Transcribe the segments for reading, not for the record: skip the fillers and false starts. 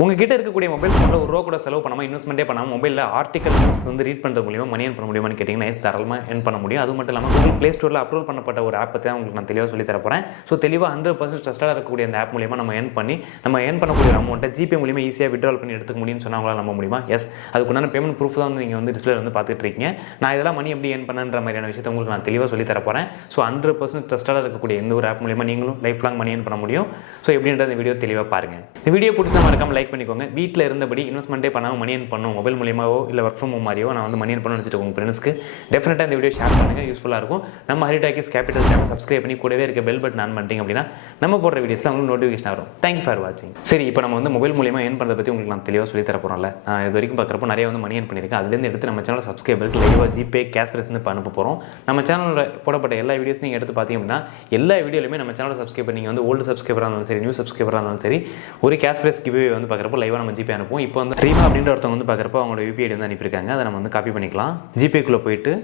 உங்ககிட்ட இருக்கக்கூடிய மொபைல் ஃபோனில் ஒரு ரூபா கூட செலவு பண்ணாமல் இன்வெஸ்ட்மெண்ட்டே பண்ணாமல் மொபைலில் ஆர்டிகல்ஸ் வந்து ரீட் பண்ணுறது மூலியமாக மணி ஏர்ன் பண்ண முடியுமான்னு கேட்டிங்கன்னா தாராளமாக ஏர்ன் பண்ண முடியும். அது மட்டும் இல்லாமல் கூகுள் ப்ளே ஸ்டோரில் அப்லோட் பண்ணப்பட்ட ஒரு ஆப் பற்றி உங்களுக்கு நான் தெளிவாக சொல்லி தரப்போகிறேன். ஸோ தெளிவாக 100% ட்ரஸ்டாக இருக்கக்கூடிய அந்த ஆப் மூலியமாக நம்ம ஏர்ன் பண்ணக்கூடிய அமௌண்ட்டை ஜிபே மூலியமாக ஈஸியாக விட்ரால் பண்ணி எடுத்துக்க முடியும்னு சொன்னால் அவங்களால நம்ப முடியுமா? எஸ், அதுக்குண்டான பேமெண்ட் ப்ரூஃப் தான் வந்து நீங்கள் வந்து டிஸ்பிளே வந்து பார்த்துட்டு இருக்கீங்க. நான் இதெல்லாம் மணி எப்படி ஏர்ன் பண்ணுற மாதிரியான விஷயத்தை உங்களுக்கு நான் தெளிவாக சொல்லி தரப்போகிறேன். ஸோ 100% ட்ரஸ்டாக இருக்கக்கூடிய எந்த ஒரு ஆப் மூலியமாக நீங்களும் லைஃப் லாங் மணி ஏர்ன் பண்ண முடியும். ஸோ எப்படின்ற இந்த வீடியோ தெளிவாக பாருங்கள். இந்த வீடியோ பிடிச்சா மறக்காம லைக் பண்ணிக்கோங்க. வீட்டில் இருந்தபடி இன்வெஸ்ட்மெண்ட்டே பண்ணாமல் மணி ஏர்ன் பண்ணும் மொபைல் மூலியமாவோ இல்லை ஒர்க் ஃப்ரம் ஹோம் மாதிரியோ நான் வந்து மணி ஏர்ன் பண்ணணும்னு வச்சுட்டு உங்கள் ஃப்ரெண்ட்ஸ்க்கு டெஃபினட்டாக இந்த வீடியோ ஷேர் பண்ணுங்கள், யூஸ்ஃபுல்லாக இருக்கும். நம்ம ஹரிடாக்கிஸ் கேபிட்டல் சேனல் சப்ஸ்கிரைப் பண்ணி கூடவே இருக்க பெல் பட்டன் ஆன் பண்ணிட்டீங்க அப்படின்னா நம்ம போடுற வீடியோஸில் உங்களுக்கு நோட்டிஃபிகேஷன் வரும். தேங்க்யூ ஃபார் வாட்சிங். சரி, இப்போ நம்ம வந்து மொபைல் மூலியமாக ஏர்ன் பண்ணுறத பற்றி உங்களுக்கு நான் தெளிவாக சொல்லி தர போகிறோம்ல. நான் இது வரைக்கும் பார்க்குறப்போ நிறைய வந்து மணி ஏர்ன் பண்ணியிருக்கேன். அதுலேருந்து எடுத்து நம்ம சேனல் சப்ஸ்கிரைபருக்கு லைவாக ஜிபே கேஷ் ப்ரைஸ் வந்து அனுப்ப போகிறோம். நம்ம சேனலில் போடப்பட்ட எல்லா வீடியோஸ் நீங்கள் எடுத்து பார்த்தீங்க அப்படின்னா எல்லா வீடியோலையுமே நம்ம சேனல் சப்ஸ்கிரைபர் நீங்கள் வந்து ஓல்டு சப்ஸ்கிரைபராக இருந்தாலும் சரி, நியூ சப்ஸ்கிரைபராக இருந்தாலும் சரி, ஒரு கேஷ் ப்ரைஸ் கிவ்வே வந்து பார்க்குறப்போ லைவாக நம்ம ஜிபே அனுப்புவோம். இப்போ வந்து ரீமா அப்படின்ற ஒருத்தவங்க வந்து பார்க்குறப்போ அவங்களோட யூபிஐ வந்து அனுப்பியிருக்காங்க. அதை நம்ம வந்து காப்பி பண்ணிக்கலாம். ஜிபேக்குள்ளே போயிட்டு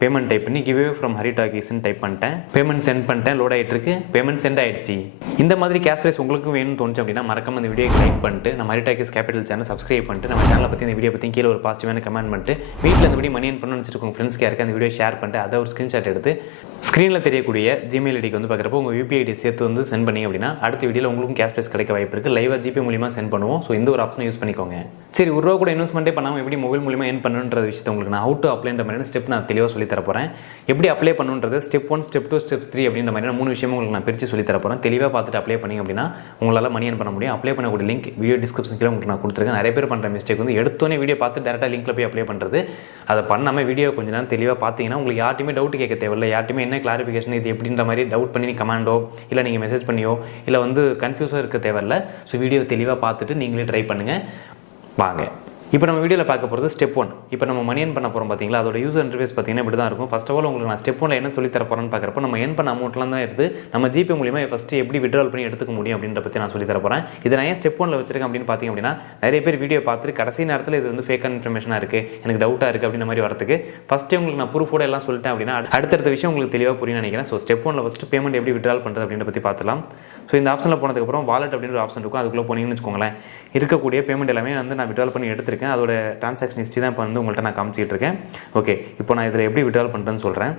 பேமெண்ட் டைப் பண்ணி கிவ்வே ஃப்ரம் ஹரிடாக்கிஸ்ன்னு டைப் பண்ணிட்டேன். பேமெண்ட் சென்ட் பண்ணிட்டேன். லோட் ஆகிட்டு இருக்கு. பேமெண்ட் சென்ட் ஆயிடுச்சு. இந்த மாதிரி கேஷ் ப்ரைஸ் உங்களுக்கு வேணும்னு தோணுச்சு அப்படின்னா மறக்காம இந்த வீடியோ லைக் பண்ணிட்டு நம்ம ஹரிடாக்கிஸ் கேபிட்டல் சேனல் சப்ஸ்கிரைப் பண்ணிட்டு நம்ம சேனலை பற்றி இந்த வீடியோ பற்றி கீழே ஒரு பாசிட்டிவான கமெண்ட் பண்ணிட்டு வீட்டில் இந்த வீடியோ மணி ஏர்ன் பண்ணணும்னு வச்சுருக்கோங்க ஃப்ரெண்ட்ஸ்க்கு யாருக்கு அந்த வீடியோ ஷேர் பண்ணிட்டு அதை ஒரு ஸ்க்ரீன்ஷாட் எடுத்து ஸ்க்ரீனில் தெரியக்கூடிய ஜிமெயில் ஐடிக்கு வந்து பார்க்குறப்போ உங்கள் யூபிஐ ஐடி சேர்த்து வந்து சென்ட் பண்ணிங்க அப்படின்னா அடுத்த வீடியோவில் உங்களுக்கும் கேஷ் ப்ரைஸ் கிடைக்க வாய்ப்பு இருக்குது. லைவாக ஜிபே மூலியமாக சென்ட் பண்ணுவோம். ஸோ இந்த ஒரு ஆப்ஷனை யூஸ் பண்ணிக்கோங்க. சரி, ஒரு ரூபா கூட இன்வெஸ்ட்மெண்ட்டே பண்ணாமல் எப்படி மொபைல் மூலியமாக ஏர்ன் பண்ணுன்ற விஷயத்தை உங்களுக்கு நான் ஹவு டு அப்ளைன்ற மாதிரியான ஸ்டெப் நான் தெளிவாக சொல்லி தர போகிறேன். எப்படி அப்ளை பண்ணுன்றது ஸ்டெப் 1, ஸ்டெப் 2, ஸ்டெப் 3 அப்படின்ற மாதிரியான 3 விஷயமும் உங்களுக்கு நான் பிரித்து சொல்லி தர போகிறேன். தெளிவாக பார்த்துட்டு அப்ளை பண்ணிங்க அப்படின்னா உங்களால் மணி ஏர்ன் பண்ண முடியும். அப்ளை பண்ணக்கூடிய லிங்க் வீடியோ டிஸ்கிரிப்ஷன் கீழே உங்களுக்கு நான் கொடுத்துருக்கேன். நிறைய பேர் பண்ணுற மிஸ்டேக் வந்து எடுத்தோன்னே வீடியோ பார்த்து டேரெக்டாக லிங்க்கில் போய் அப்ளை பண்ணுறது. அதை பண்ணாமல் வீடியோ கொஞ்ச நேரம் தெளிவாக பார்த்தீங்கன்னா உங்களுக்கு யார்ட்டுமே டவுட் கேட்க தேவையில்லை. யார்ட்டுமே என்ன கிளாரிஃபிகேஷன் இது எப்படின்ற மாதிரி டவுட் பண்ணி கமெண்டோ இல்லை நீங்கள் மெசேஜ் பண்ணியோ இல்லை வந்து கன்ஃபியூஸாக இருக்க தேவையில்லை. ஸோ வீடியோ தெளிவாக பார்த்துட்டு நீங்களே ட்ரை பண்ணுங்கள். வாங்க இப்போ நம்ம வீடியோவில் பார்க்க போகிறது ஸ்டெப் 1. இப்போ நம்ம மணி ஏர்ன் பண்ண போகிறோம் பார்த்தீங்களா, அதோட யூசர் இன்டர்ஃபேஸ் பார்த்தீங்கன்னா இப்படி தான் இருக்கும். ஃபர்ஸ்ட் ஆஃப் ஆல் உங்களுக்கு நான் ஸ்டெப் 1 என்ன சொல்லி தர போகிறேன்னு பார்க்குறப்போ நம்ம ஏர்ன் பண்ண அமௌண்ட்லாம் தான் எடுத்து நம்ம ஜிபே மூலியமாக ஃபஸ்ட்டு எப்படி விட்ரால் பண்ணி எடுத்துக்க முடியும் அப்படின்ற பற்றி நான் சொல்லி தர போகிறேன். இதை நான் ஏன் ஸ்டெப் 1ல் வச்சிருக்கேன் அப்படின்னு பார்த்தீங்க அப்படின்னா நிறைய பேர் வீடியோ பார்த்துட்டு கடைசி நேரத்தில் இது வந்து ஃபேக்கான இன்ஃபர்மேஷனாக இருக்குது, எனக்கு டவுட்டாக இருக்குது அப்படின்ற மாதிரி வரதுக்கு ஃபஸ்ட்டு உங்களுக்கு நான் ப்ரூஃபோட எல்லாம் சொல்லிட்டேன் அப்படின்னா அடுத்தடுத்த விஷயம் உங்களுக்கு தெளிவாக புரியும் நினைக்கிறேன். ஸோ ஸ்டெப் 1ல் ஃபஸ்ட்டு பேமெண்ட் எப்படி விட்ரால் பண்ணுறது அப்படின்ற பற்றி பார்த்துலாம். ஸோ இந்த ஆப்ஷனில் போனதுக்கப்புறம் வாலெட் அப்படின்ற ஒரு ஆப்ஷன் இருக்கும். அதுக்குள்ளே போனீங்கன்னு வச்சுக்கோங்களேன், இருக்கக்கூடிய பேமெண்ட் எல்லாமே வந்து நான் விட்ரால் பண்ணி எடுத்திருக்கேன். அதோட ட்ரான்சாக்ஷன் ஹிஸ்ட்ரி தான் இப்போ வந்து உங்கள்கிட்ட நான் காமிச்சிட்டு இருக்கேன். ஓகே, இப்போ நான் இதில் எப்படி விட்ரால் பண்ணுறேன்னு சொல்கிறேன்.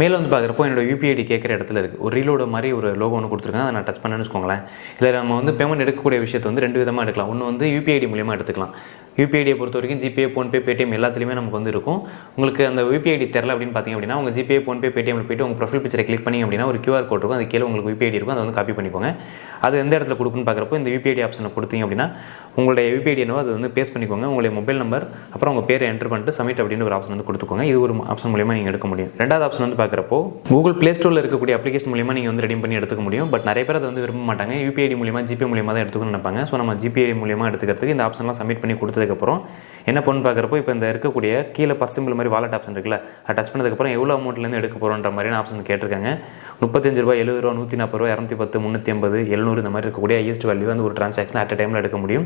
மேலே வந்து பார்க்குறப்போ என்னோட யூபிஐ ஐடி கேட்குற இடத்துல இருக்குது ஒரு ரீலோட மாதிரி ஒரு லோகோ ஒன்று கொடுத்துருக்கேன். அதை நான் டச் பண்ணேன்னு வச்சுக்கோங்களேன். இதில் நம்ம வந்து பேமெண்ட் எடுக்கக்கூடிய விஷயத்தை வந்து 2 விதமாக எடுக்கலாம். ஒன்று வந்து யூபிஐ ஐடி மூலியமாக எடுத்துக்கலாம். யூபிஐ ஐடியை பொறுத்த வரைக்கும் ஜிபே, ஃபோன்பே, பேடிஎம் எல்லாத்துலேயுமே நமக்கு வந்து இருக்கும். உங்களுக்கு அந்த யூபிஐ ஐடி தெரில அப்படின்னு பார்த்தீங்க அப்படின்னா உங்கள் ஜிபே, ஃபோன்பே, பேடிஎம்ல போய்ட்டு உங்கள் ப்ரொஃபைல் பிக்சரை கிளிக் பண்ணிங்க அப்படின்னா ஒரு QR கோட் இருக்கும். அது கீழே உங்களுக்கு யூபிஐ ஐடி இருக்கும். அதை வந்து காப்பி பண்ணிக்கோங்க. அது எந்த இடத்துல கொடுக்குன்னு பார்க்குறப்போ இந்த யூபிஐ ஐடி ஆப்ஷனை கொடுத்தீங்க அப்படின்னா உங்களுடைய யூபிஐ ஐடி என்னவோ அது வந்து பேஸ்ட் பண்ணிக்கோங்க. உங்களுடைய மொபைல் நம்பர் அப்புறம் உங்கள் பேரை என்டர் பண்ணிட்டு சப்மிட் அப்படின்னு ஒரு ஆப்ஷன் வந்து கொடுத்துக்கோங்க. இது ஒரு ஆப்ஷன் மூலியமாக நீங்கள் எடுக்க முடியும். ரெண்டாவது ஆப்ஷன் வந்து பார்க்குறப்போ கூகுள் ப்ளே ஸ்டோரில் இருக்கக்கூடிய அப்ளிகேஷன் மூலியமாக நீங்கள் வந்து ரெடி பண்ணி எடுத்துக்க முடியும். பட் நிறைய பேர் அதை வந்து விரும்ப மாட்டாங்க. யூபிஐ ஐடி மூலியமாக ஜிபே மூலியமாக தான் எடுத்துக்கணும்னு நினைப்பாங்க. ஸோ நம்ம ஜிபே ஐடி மூலியமாக எடுத்துக்கிறதுக்கு இந்த ஆப்ஷன்லாம் சப்மிட் பண்ணி கொடுத்ததுக்கப்புறம் என்ன பண்ணு பார்க்குறப்போ இப்போ இந்த இருக்கக்கூடிய கீழே பர்சிம்பிள் மாதிரி வாலெட் ஆப்ஷன் இருக்குல்ல, அதை டச் பண்ணதுக்கப்புறம் எவ்வளோ அமௌண்ட்லேருந்து எடுக்க போகிறோன்ற மாதிரியான ஆப்ஷன் கேட்டிருக்காங்க. 35 ரூபா, 70 ரூபா, 140 ரூபா, 210, 350, 700 இந்த மாதிரி இருக்கக்கூடிய ஹையஸ்ட் வேல்யூ வந்து ஒரு டிரான்சாக்ஷன் அட் டைமில் எடுக்க முடியும்.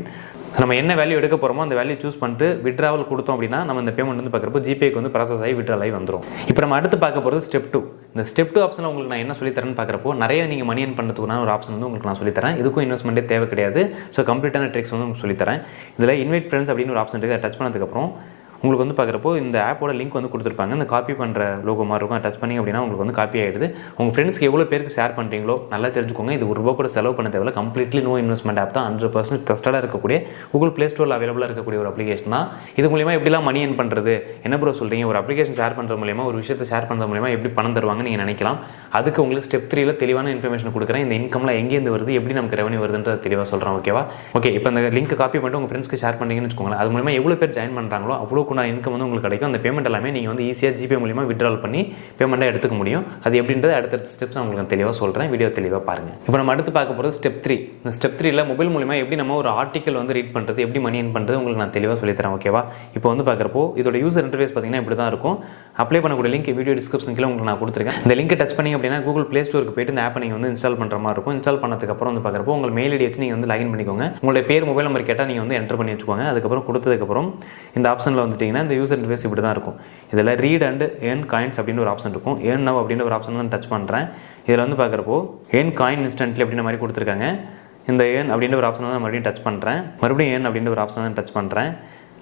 ஸோ நம்ம என்ன வேல்யூ எடுக்க போகிறோமோ அந்த வேல்யூ சூஸ் பண்ணிட்டு விட்ராவல் கொடுத்தோம் அப்படின்னா நம்ம இந்த பேமெண்ட் வந்து பார்க்குறப்போ ஜிபேக்கு வந்து ப்ராசஸ் ஆகி விட்ரால் ஆகி வந்துடும். இப்போ நம்ம அடுத்து பார்க்க போகிறது ஸ்டெப் 2. இந்த ஸ்டெப் 2 ஆப்ஷனில் உங்களுக்கு நான் என்ன சொல்லித்தரேன்னு பார்க்குறப்போ நிறைய நீங்கள் மணி ஏர்ன் பண்ணுறதுக்குனா ஒரு ஆப்ஷன் வந்து உங்களுக்கு நான் சொல்லித்தரேன். இதுக்கும் இன்வெஸ்ட்மெண்ட்டே தேவை கிடையாது. ஸோ கம்ப்ளீட்டான ட்ரிக்ஸ் வந்து உங்களுக்கு சொல்லித்தரேன். இதில் இன்வைட் ஃப்ரெண்ட்ஸ் அப்படின்னு ஒரு ஆப்ஷன் இருக்குது. அதை டச் பண்ணதுக்கப்புறம் உங்களுக்கு வந்து பார்க்குறப்போ இந்த ஆப்போட லிங்க் வந்து கொடுத்துருப்பாங்க. இந்த காப்பி பண்ணுற லோகோ மாதிரி இருக்கும். டச் பண்ணிங்க அப்படின்னா உங்களுக்கு வந்து காப்பி ஆகிடுது. உங்கள் ஃப்ரெண்ட்ஸ்க்கு எவ்வளோ பேருக்கு ஷேர் பண்ணுறீங்களோ நல்லா தெரிஞ்சுக்கோங்க. இது ஒரு ரூபா கூட செலவு பண்ண தேவையில்ல. கம்ப்ளீட்லி நோ இன்வெஸ்ட்மெண்ட் ஆப் தான். 100% ட்ரஸ்டடாக இருக்கக்கூடிய கூகுள் ப்ளே ஸ்டோரில் அவைலபிளாக இருக்கக்கூடிய ஒரு அப்ளிகேஷன் தான். இது மூலியமாக எப்படிலாம் மணி ஏர்ன் பண்ணுறது என்ன ப்ரோ சொல்கிறீங்க, ஒரு அப்ளிகேஷன் ஷேர் பண்ணுறது மூலியமாக ஒரு விஷயத்தை ஷேர் பண்ணுறது மூலியமாக எப்படி பணம் தருவாங்கன்னு நீங்கள் நினைக்கலாம். அதுக்கு உங்களுக்கு ஸ்டெப் 3ல் தெளிவான இன்ஃபர்மேஷன் கொடுக்குறேன். இந்த இன்கம்லாம் எங்கேருந்து வருது, எப்படி நமக்கு ரெவன்யூ வருதுன்றதை தெளிவாக சொல்கிறேன். ஓகேவா? ஓகே, இப்போ இந்த லிங்க் காப்பி பண்ணிட்டு உங்கள் ஃப்ரெண்ட்ஸ்க்கு ஷேர் பண்ணிங்கன்னு வச்சுக்கோங்களேன். அது மூலமாக எவ்வளோ பேர் ஜாயின் பண்ணுறாங்களோ அவ்வளோக்குண்டான இன்கம் வந்து உங்களுக்கு கிடைக்கும். அந்த பேமெண்ட் எல்லாமே நீங்கள் வந்து ஈஸியாக ஜிபே மூலியமாக விட்ரால் பண்ணி பேமெண்ட்டாக எடுத்துக்க முடியும். அது எப்படின்றது அடுத்தடுத்த ஸ்டெப்ஸ் நான் உங்களுக்கு தெளிவாக சொல்கிறேன். வீடியோ தெளிவாக பாருங்கள். இப்போ நம்ம அடுத்து பார்க்க போகிறது ஸ்டெப் 3. இந்த ஸ்டெப் 3ல் மொபைல் மூலியமாக எப்படி நம்ம ஒரு ஆர்டிக்கல் வந்து ரீட் பண்ணுறது, எப்படி மணி ஏர்ன் பண்ணுறது உங்களுக்கு நான் தெளிவாக சொல்லித்தரேன். ஓகேவா? இப்போ வந்து பார்க்குறப்போ இதோட யூசர் இன்டர்ஃபேஸ் பார்த்தீங்கன்னா இப்படி தான் இருக்கும். அப்ளை பண்ணக்கூடிய லிங்க் வீடியோ டிஸ்கிரிப்ஷன் கீழே உங்களுக்கு நான் கொடுத்துருக்கேன். இந்த லிங்க் டச் பண்ணிங்க அப்படின்னா கூகுள் ப்ளே ஸ்டோருக்கு போய்ட்டு இந்த ஆப்பை நீங்கள் வந்து இன்ஸ்டால் பண்ணுற மாதிரி இருக்கும். இன்ஸ்டால் பண்ணதுக்கப்புறம் வந்து பார்க்குறப்போ உங்கள் மெயில் ஐடி வச்சு நீங்கள் வந்து லாகின் பண்ணிக்கோங்க. உங்களுடைய பேர் மொபைல் நம்பர் கேட்டால் நீங்கள் வந்து என்டர் பண்ணி வச்சுக்கோங்க. அதுக்கப்புறம் கொடுத்ததுக்கப்புறம் இந்த ஆப்ஷனில் வந்துட்டிங்கன்னா இந்த யூசர் இன்டர்ஃபேஸ் இப்படி தான் இருக்கும். இதில் ரீட் அண்ட் ஏர்ன் காயின்ஸ் அப்படின்னு ஒரு ஆப்ஷன் இருக்கும். ஏர்ன் நவ் அப்படின்ற ஒரு ஆப்ஷன் தான் டச் பண்ணுறேன். இதில் வந்து பார்க்குறப்போ ஏர்ன் காயின் இன்ஸ்டன்ட்லி அப்படின்ற மாதிரி கொடுத்துருக்காங்க. இந்த ஏர்ன் அப்படின்ற ஒரு ஆப்ஷன் வந்து மறுபடியும் டச் பண்ணுறேன். மறுபடியும் ஏர்ன் அப்படின்ற ஒரு ஆப்ஷன் வந்து டச் பண்ணுறேன்.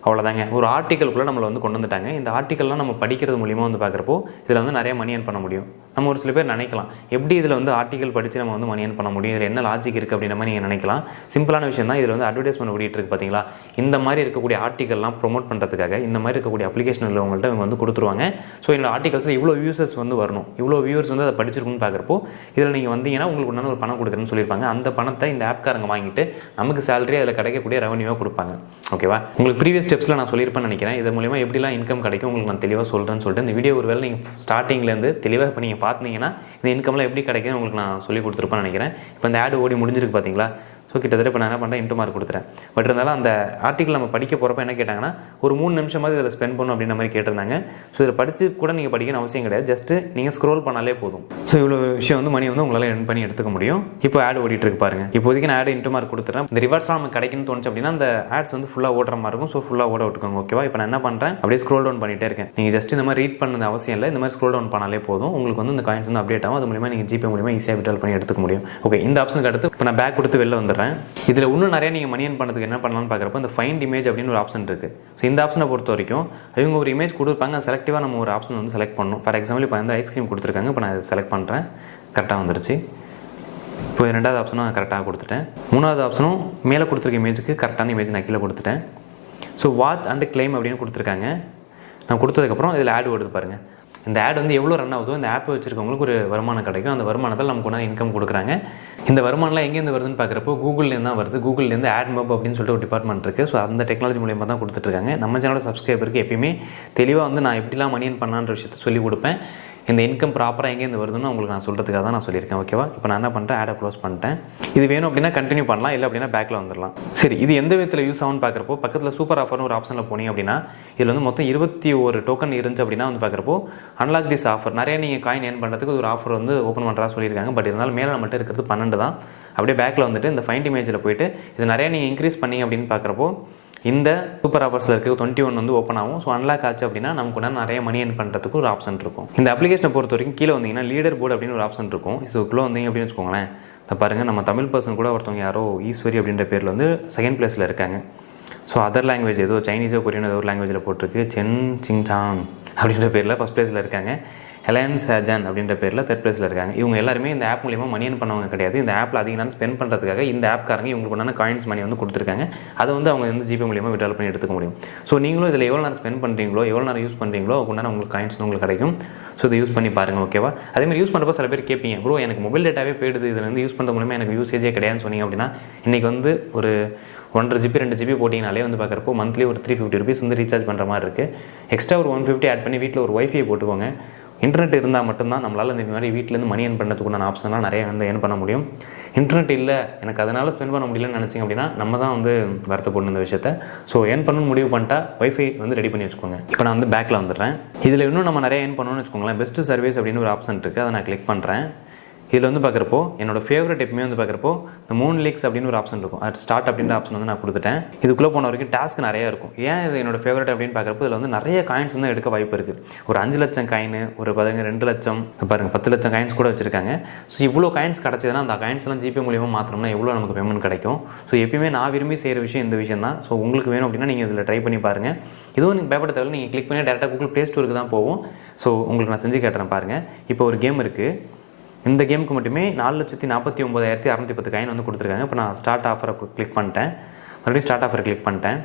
அவ்வளோதாங்க. ஒரு ஆர்டிக்கலுக்குள்ளே நம்மளை வந்து கொண்டு வந்துட்டாங்க. இந்த ஆர்டிக்கல்லாம் நம்ம படிக்கிறது மூலிமா வந்து பார்க்குறப்போ இதில் வந்து நிறைய மணி ஏர்ன் பண்ண முடியும். நம்ம ஒரு சில பேர் நினைக்கலாம், எப்படி இதில் வந்து ஆர்டிக்கல் படித்து நம்ம வந்து மணி ஏர்ன் பண்ண முடியும், இதில் என்ன லாஜிக் இருக்குது அப்படின்ற மாதிரி நீங்கள் நினைக்கலாம். சிம்பிளான விஷயம் தான். இதில் வந்து அட்வர்டைஸ்மெண்ட் ஓடிட்டு இருக்கு பார்த்தீங்களா, இந்த மாதிரி இருக்கக்கூடிய ஆர்டிக்கல்லாம் ப்ரொமோட் பண்ணுறதுக்காக இந்த மாதிரி இருக்கக்கூடிய அப்ளிகேஷன் உள்ளவங்கள்ட்ட இவங்க வந்து கொடுத்துருவாங்க. ஸோ இந்த ஆர்டிகல்ஸில் இவ்வளோ யூசர்ஸ் வந்து வரணும், இவ்வளோ வியூவர்ஸ் வந்து அதை படிச்சிருக்குன்னு பார்க்குறப்போ இதில் நீங்கள் வந்தீங்கன்னா உங்களுக்கு உண்டான ஒரு பணம் கொடுக்குறேன்னு சொல்லியிருப்பாங்க. அந்த பணத்தை இந்த ஆப்காரங்க வாங்கிட்டு நமக்கு சேலரி அதில் கிடைக்கக்கூடிய ரெவன்யூவாக கொடுப்பாங்க. ஓகேவா? உங்களுக்கு ப்ரீவியஸ் ஸ்டெப்ஸில் நான் சொல்லியிருப்பேன்னு நினைக்கிறேன். இது மூலிமா எப்படிலாம் இன்கம் கிடைக்கும் உங்களுக்கு நான் தெளிவாக சொல்கிறேன்னு சொல்லிட்டு இந்த வீடியோ ஒருவேளை நீங்கள் ஸ்டார்டிங்லேருந்து தெளிவாக இப்போ நீங்கள் பார்த்தீங்கன்னா இந்த இன்கம்லாம் எப்படி கிடைக்குன்னு உங்களுக்கு நான் சொல்லி கொடுத்துருப்பேன்னு நினைக்கிறேன். இப்போ இந்த ஆடு ஓடி முடிஞ்சிருக்கு பார்த்தீங்களா. ஸோ கிட்டத்தட்ட இப்போ நான் என்ன பண்ணுறேன், இன்ட்டு மார்க் கொடுத்துறேன். பட் இருந்தாலும் அந்த ஆர்டிக்கல் நம்ம படிக்க போகிறப்ப என்ன கேட்டாங்கன்னா ஒரு 3 நிமிஷமாவது இதில் ஸ்பெண்ட் பண்ணணும் அப்படின்ற மாதிரி கேட்டிருந்தாங்க. ஸோ இதில் படித்து கூட நீங்கள் படிக்கணும் அவசியம் கிடையாது. ஜஸ்ட்டு நீங்கள் ஸ்க்ரோல் பண்ணாலே போதும். ஸோ இவ்வளோ விஷயம் வந்து மணி வந்து உங்களால் earn பண்ணி எடுத்துக்க முடியும். இப்போ ஆட் ஓடிட்டு இருக்கு பாருங்க. இப்போதைக்கு நான் ஆட் இன்ட்டு மார்க் கொடுத்துறேன். இந்த ரிவார்ட்ஸ்லாம் நமக்கு கிடைக்குன்னு தோணுச்சு அப்படின்னா அந்த ஆட்ஸ் வந்து ஃபுல்லாக ஓடுற மாதிரி இருக்கும். ஸோ ஃபுல்லாக ஓட விட்டுக்கோங்க. ஓகேவா? இப்போ நான் என்ன பண்ணுறேன், அப்படியே ஸ்க்ரோல் டவுன் பண்ணிட்டே இருக்கேன். நீங்கள் ஜஸ்ட் இந்த மாதிரி ரீட் பண்ணது அவசியம் இல்லை. இந்த மாதிரி ஸ்க்ரோல் டவுன் பண்ணாலே போதும். உங்களுக்கு வந்து இந்த காயின்ஸ் வந்து அப்டேட் ஆகும். அது மூலிமா நீங்கள் ஜிபே மூலிமா ஈஸியாக விட்ரால் பண்ணி எடுத்துக்க முடியும். ஓகே, இந்த ஆப்ஷனுக்கு அடுத்து இப்போ நான் பேக் கொடுத்து வெளில வந்துடுறேன். இதில் இன்னும் நிறைய நீங்கள் மணி ஏர்ன் பண்ணுறதுக்கு என்ன பண்ணலாம்னு பார்க்குறப்ப இந்த ஃபைண்ட் இமேஜ் அப்படின்னு ஒரு ஆப்ஷன் இருக்குது. ஸோ இந்த ஆப்ஷனை பொறுத்த வரைக்கும் இவங்க ஒரு இமேஜ் கொடுப்பாங்க. செலக்டிவாக நம்ம ஒரு ஆப்ஷன் வந்து செலக்ட் பண்ணணும். ஃபார் எக்ஸாம்பிள் இப்போ வந்து ஐஸ்கிரீம் கொடுத்துருக்காங்க. இப்போ நான் இதை செலக்ட் பண்ணுறேன். கரெக்டாக வந்துருச்சு. இப்போ 2வது ஆப்ஷனும் நான் கரெக்டாக கொடுத்துட்டேன். 3வது ஆப்ஷனும் மேலே கொடுத்துருக்க இமேஜுக்கு கரெக்டான இமேஜ் நான் கீழே கொடுத்துட்டேன். ஸோ வாட்ச் அண்ட் கிளைம் அப்படின்னு கொடுத்துருக்காங்க. நான் கொடுத்ததுக்கப்புறம் இதில் ஆட் ஓடுது பாருங்கள். இந்த ஆட் வந்து எவ்வளோ ரன் ஆகுதோ இந்த ஆப்பை வச்சுருக்கவங்களுக்கு ஒரு வருமானம் கிடைக்கும். அந்த வருமானத்தில் நமக்கு ஒன்றா இன்கம் கொடுக்குறாங்க. இந்த வருமானம்லாம் எங்கேருந்து வருதுன்னு பார்க்குறப்போ கூகுள்லேருந்து தான் வருது. கூகுள்லேருந்து ஆட் மப் அப்படின்னு சொல்லிட்டு ஒரு டிபார்ட்மெண்ட் இருக்குது. ஸோ அந்த டெக்னாலஜி மூலியமாக தான் கொடுத்துட்ருக்காங்க. நம்ம சேனலோட சப்ஸ்கிரைபருக்கு எப்பயுமே தெளிவாக வந்து நான் எப்படிலாம் மணி ஏர்ன் பண்ணலான்ற விஷயத்தை சொல்லிக் கொடுப்பேன். இந்த இன்கம் ப்ராப்பராக எங்கேருந்து வருதுன்னு உங்களுக்கு நான் சொல்கிறதுக்காக தான் நான் சொல்லியிருக்கேன். ஓகேவா? இப்போ நான் என்ன பண்ணுறேன், ஆடை க்ளோஸ் பண்ணிட்டேன். இது வேணும் அப்படின்னா கண்டினியூ பண்ணலாம், இல்லை அப்படின்னா பேக்கில் வந்துடலாம். சரி, இது எந்த விதத்தில் யூஸ் ஆகும்னு பார்க்குறப்போ பக்கத்தில் சூப்பர் ஆஃபர்னு ஒரு ஆப்ஷனில் போனீங்க அப்படின்னா இதில் வந்து மொத்தம் 21 டோக்கன் இருந்துச்சு அப்படின்னா வந்து பார்க்குறப்போ அன்லாக் திஸ் ஆஃபர் நிறைய நீங்கள் காயின் ஏர்ன் பண்ணுறதுக்கு ஒரு ஆஃபர் வந்து ஓப்பன் பண்ணுறதா சொல்லியிருக்காங்க. பட் இருந்தாலும் மேலே நம்மகிட்ட இருக்கிறது 12 தான். அப்படியே பேக்கில் வந்துட்டு இந்த ஃபைண்ட் இமேஜில் போயிட்டு இது நிறைய நீங்கள் இன்க்ரீஸ் பண்ணீங்க அப்படின்னு பார்க்குறப்போ இந்த சூப்பர் ஆஃபர்ஸில் இருக்க 21 வந்து ஓப்பன் ஆகும். ஸோ அன்லாக் ஆச்சு அப்படின்னா நமக்கு உடனே நிறைய மணி ஏர்ன் பண்ணுறதுக்கு ஒரு ஆப்ஷன் இருக்கும். இந்த அப்ளிகேஷனை பொறுத்த வரைக்கும் கீழே வந்தீங்கன்னா லீடர் போர்டு அப்படின்னு ஒரு ஆப்ஷன் இருக்கும். இதுக்குள்ளே வந்தீங்க அப்படின்னு வச்சுக்கோங்களேன், இதை பாருங்கள், நம்ம தமிழ் பர்சன் கூட ஒருத்தவங்க யாரோ ஈஸ்வரி அப்படின்ற பேரில் வந்து 2nd பிளேஸில் இருக்காங்க. ஸோ அதர் லாங்குவேஜ் ஏதோ சைனீஸோ கொரியனோ ஏதோ ஒரு லாங்குவேஜில் போட்டிருக்கு. சென் சிங்டாங் அப்படின்ற பேரில் 1st பிளேஸில் இருக்காங்க. ஹெலன் சேஜன் அப்படின்ற பேரில் 3rd பிளேஸில் இருக்காங்க. இவங்க எல்லாருமே இந்த ஆப் மூலியமாக மணி ஏர்ன் பண்ணவங்க கிடையாது. இந்த ஆப்பில் அதிக நேரம் ஸ்பெண்ட் பண்ணுறதுக்காக இந்த ஆப்காரங்க இவங்களுக்கு உண்டான காயின்ஸ் மணி வந்து கொடுத்துருக்காங்க. அதை வந்து அவங்க வந்து ஜிபே மூலியமாக விட்ரால் பண்ணி எடுத்துக்க முடியும். ஸோ நீங்களும் இதில் எவ்வளோ நேரம் ஸ்பெண்ட் பண்ணுறீங்களோ எவ்வளோ நேரம் யூஸ் பண்ணுறீங்களோ உண்டான உங்களுக்கு காயின்ஸ் வந்து உங்களுக்கு கிடைக்கும். ஸோ இதை யூஸ் பண்ணி பாருங்கள். ஓகேவா? அதேமாதிரி யூஸ் பண்ணுறப்போ சில பேர் கேட்பீங்க, ப்ரோ எனக்கு மொபைல் டேட்டாவே போயிடுது, இதில் வந்து யூஸ் பண்ணுறது மூலியமாக எனக்கு யூசேஜே கிடையாதுன்னு சொன்னீங்க அப்படின்னா இன்றைக்கி வந்து ஒரு 1.5 GB 2 GB போட்டிங்கனாலே வந்து பார்க்குறப்போ மந்த்லி ஒரு 350 rupees வந்து ரீசார்ஜ் பண்ணுற மாதிரி இருக்குது. எக்ஸ்ட்ரா ஒரு 150 ஆட் பண்ணி வீட்டில் ஒரு வைஃபை போட்டுக்கோங்க. இன்டர்நெட் இருந்தால் மட்டும்தான் நம்மளால் இந்த மாதிரி வீட்டிலேருந்து மணி ஏர்ன் பண்ணுறதுக்குண்டான ஆப்ஷன்லாம் நிறைய வந்து ஏர்ன் பண்ண முடியும். இன்டர்நெட் இல்லை எனக்கு அதனால் ஸ்பெண்ட் பண்ண முடியலன்னு நினச்சிங்க அப்படின்னா நம்ம தான் வந்து வருத்தப்படணும் இந்த விஷயத்தை. ஸோ ஏர்ன் பண்ணணும்னு முடிவு பண்ணிட்டா வைஃபை வந்து ரெடி பண்ணி வச்சுக்கோங்க. இப்போ நான் வந்து பேக்கில் வந்துடுறேன். இதில் இன்னும் நம்ம நிறைய ஏர்ன் பண்ணணும்னு வச்சுக்கோங்களேன். பெஸ்ட் சர்வீஸ் அப்படின்னு ஒரு ஆப்ஷன் இருக்குது. அதை நான் கிளிக் பண்ணுறேன். இதில் வந்து பார்க்குறப்போ என்னோட ஃபேவரட் எப்பவுமே வந்து பார்க்குறப்போ இந்த மூன் லீக்ஸ் அப்படின்னு ஒரு ஆப்ஷன் இருக்கும். அது ஸ்டார்ட் அப்படின்ற ஆப்ஷன் வந்து நான் கொடுத்துட்டேன். இதுக்குள்ளே போன வரைக்கும் டாஸ்க் நிறையா இருக்கும். ஏன் இது என்னோட ஃபேவரட் அப்படின்னு பார்க்குறப்போ இதில் வந்து நிறைய காயின்ஸ் வந்து எடுக்க வாய்ப்பு இருக்குது. ஒரு 5 லட்சம் காயின், ஒரு 2 லட்சம், பாருங்கள் 10 லட்சம் காயின்ஸ் கூட வச்சுருக்காங்க. ஸோ இவ்வளோ காயின்ஸ் கிடச்சதுன்னா அந்த காயின்ஸ்லாம் ஜிபே மூலியமாக மாற்றணும்னா எவ்வளோ நமக்கு பேமெண்ட் கிடைக்கும். ஸோ எப்பயுமே நான் விரும்பி செய்கிற விஷயம் இந்த விஷயம் தான். ஸோ உங்களுக்கு வேணும் அப்படின்னா நீங்கள் இதில் ட்ரை பண்ணி பாருங்கள். இதுவும் நீங்கள் பயப்பட தேவையில்லை. நீங்கள் கிளிக் பண்ணி டேரெக்டாக கூகுள் ப்ளே ஸ்டோருக்கு தான் போகும். ஸோ உங்களுக்கு நான் செஞ்சு கேட்டுறேன் பாருங்கள். இப்போ ஒரு கேம் இருக்குது. இந்த கேமுக்கு மட்டுமே 4,49,610 காயின் வந்து கொடுத்துருக்காங்க. இப்போ நான் ஸ்டார்ட் ஆஃபரை கிளிக் பண்ணிட்டேன். மறுபடியும் ஸ்டார்ட் ஆஃபர் கிளிக் பண்ணிட்டேன்.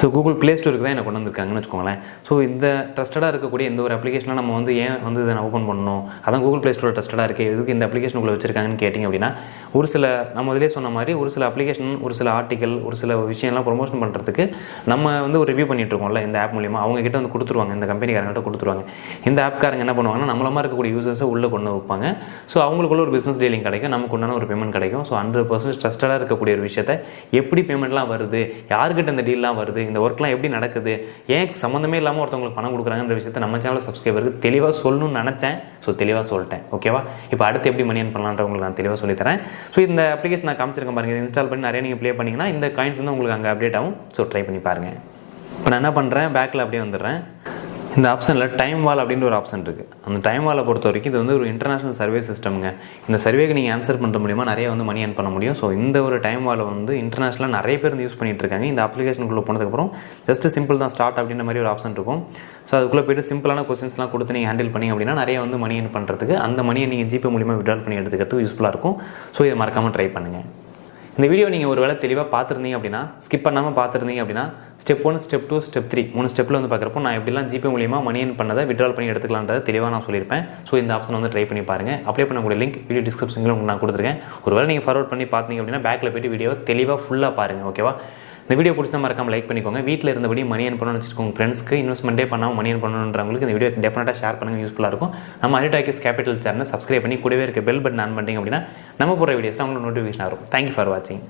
ஸோ கூகுள் ப்ளே ஸ்டோருக்கு தான் எனக்கு கொண்டு வந்திருக்காங்கன்னு வச்சுக்கோங்களேன். ஸோ இந்த ட்ரஸ்டடாக இருக்கக்கூடிய இந்த ஒரு அப்ளிகேஷனில் நம்ம வந்து ஏன் வந்து இதை நான் ஓப்பன் பண்ணணும், அதான் கூகுள் ப்ளே ஸ்டோர் ட்ரஸ்டடாக இருக்குது, எதுக்கு இந்த அப்ளிகேஷனுக்குள்ளே வச்சிருக்காங்கன்னு கேட்டிங்க அப்படின்னா ஒரு சில நம்ம முதலே சொன்ன மாதிரி ஒரு சில அப்ளிகேஷன், ஒரு சில ஆர்டிக்கல், ஒரு சில விஷயம்லாம் ப்ரொமோஷன் பண்ணுறதுக்கு நம்ம வந்து ஒரு ரிவ்யூ பண்ணிட்டு இருக்கோம்ல இந்த ஆப் மூலியமாக அவங்க கிட்ட வந்து கொடுத்துருவாங்க. இந்த கம்பெனிக்காரங்கிட்ட கொடுத்துருவாங்க. இந்த ஆப்காரங்க என்ன பண்ணுவாங்கன்னா நம்மளமாக இருக்கக்கூடிய யூசர்ஸை உள்ளே கொண்டு வைப்பாங்க. ஸோ அவங்களுக்குள்ள ஒரு பிஸ்னஸ் டீலிங் கிடைக்கும், நமக்கு உண்டான ஒரு பேமெண்ட் கிடைக்கும். ஸோ 100% ட்ரஸ்டடாக இருக்கக்கூடிய ஒரு விஷயத்தை எப்படி பேமெண்ட்லாம் வருது, யாருக்கிட்ட இந்த டீல்லாம் வருது, இந்த ஒர்க்லாம் எப்படி நடக்குது, ஏன் சம்மந்தமே இல்லாமல் ஒருத்தவங்களுக்கு பணம் கொடுக்குறாங்கன்ற விஷயத்தை நம்ம சேனல் சப்ஸ்கிரைபருக்கு தெளிவாக சொல்லணும்னு நினச்சேன். ஸோ தெளிவாக சொல்லிட்டேன். ஓகேவா? இப்போ அடுத்து எப்படி மணி ஏர்ன் பண்ணலான்ற உங்களுக்கு நான் தெளிவாக சொல்லித்தரேன். ஸோ இந்த அப்ளிகேஷன் நான் காமிச்சிருக்கேன் பாருங்கள். இன்ஸ்டால் பண்ணி நிறைய நீங்கள் ப்ளே பண்ணிங்கன்னா இந்த காயின்ஸ் வந்து உங்களுக்கு அங்கே அப்டேட் ஆகும். ஸோ ட்ரை பண்ணி பாருங்கள். இப்போ நான் என்ன பண்ணுறேன், பேக்கில் அப்படியே வந்துடுறேன். இந்த ஆப்ஷனில் டைம் வால் அப்படின்ற ஒரு ஆப்ஷன் இருக்குது. அந்த டைம் வாலை பொறுத்த வரைக்கும் இது வந்து ஒரு இன்டர்நேஷனல் சர்வே சிஸ்டம்ங்க. இந்த சர்வேக்கு நீங்கள் ஆன்சர் பண்ணுற மூலிமா நிறைய வந்து மணி ஏர்ன் பண்ண முடியும். ஸோ இந்த ஒரு டைம் வாலை வந்து இன்டர்நேஷனலாக நிறைய பேர் வந்து யூஸ் பண்ணிட்டு இருக்காங்க. இந்த அப்ளிகேஷனுக்குள்ளே போனதுக்கப்புறம் ஜஸ்ட் சிம்பிள் தான் ஸ்டார்ட் அப்படின்ற மாதிரி ஒரு ஆப்ஷன் இருக்கும். ஸோ அதுக்குள்ளே போய்ட்டு சிம்பிளான கொஸ்டின்ஸ்லாம் கொடுத்து நீங்கள் ஹேண்டில் பண்ணி அப்படின்னா நிறைய வந்து மணி ஏர்ன் பண்ணுறதுக்கு, அந்த மணியை நீங்கள் ஜிபே மூலிமா விட்ரால் பண்ணி எடுத்துக்கிறதுக்கு யூஸ்ஃபுல்லாக இருக்கும். ஸோ இதை மறக்காமல் ட்ரை பண்ணுங்கள். இந்த வீடியோ நீங்கள் ஒரு வேளை தெளிவாக பார்த்துருந்தீங்க அப்படின்னா, ஸ்கிப் பண்ணாமல் பார்த்துருந்தீங்க அப்படின்னா, ஸ்டெப் 1, ஸ்டெப் 2, ஸ்டெப் 3 3 ஸ்டெப்பில் வந்து பார்க்குறப்போ நான் எப்படிலாம் ஜிபே மூலிமா மணி ஏர்ன் பண்ணதை விட்ரால் பண்ணி எடுத்துக்கலான்றதை தெளிவாக நான் சொல்லியிருப்பேன். ஸோ இந்த ஆப்ஷன் வந்து ட்ரை பண்ணி பாருங்கள். அப்ளை பண்ணக்கூடிய லிங்க் வீடியோ டிஸ்கிரிப்ஷனில் உங்களுக்கு நான் கொடுத்துருக்கேன். ஒரு வேளை நீங்கள் ஃபார்வர்ட் பண்ணி பார்த்தீங்க அப்படின்னா பேக்கில் போய்ட்டு வீடியோ தெளிவாக ஃபுல்லாக பாருங்கள். ஓகேவா? இந்த வீடியோ பிடிச்சா மறக்காம லைக் பண்ணிக்கோங்க. வீட்டில் இருந்தபடி மணி ஏர்ன் பண்ணணும்னு வச்சுக்கோங்க ஃப்ரெண்ட்ஸ்க்கு, இன்வெஸ்ட்மெண்ட்டே பண்ணாமல் மணி ஏர்ன் பண்ணணுன்றவங்களுக்கு இந்த வீடியோ டெஃபினட்டாக ஷேர் பண்ணுங்கள், யூஸ்ஃபுல்லாக இருக்கும். நம்ம அரிடாக்கிஸ் கேபிட்டல் சேனல் சப்ஸ்கிரைப் பண்ணி கூடவே இருக்க பெல் பட்டன் ஆன் பண்ணிட்டீங்க அப்படின்னா நம்ம போகிற வீடியோஸில் உங்களுக்கு நோட்டிஃபிகேஷன் வரும். தேங்க்யூ ஃபார் வாட்சிங்.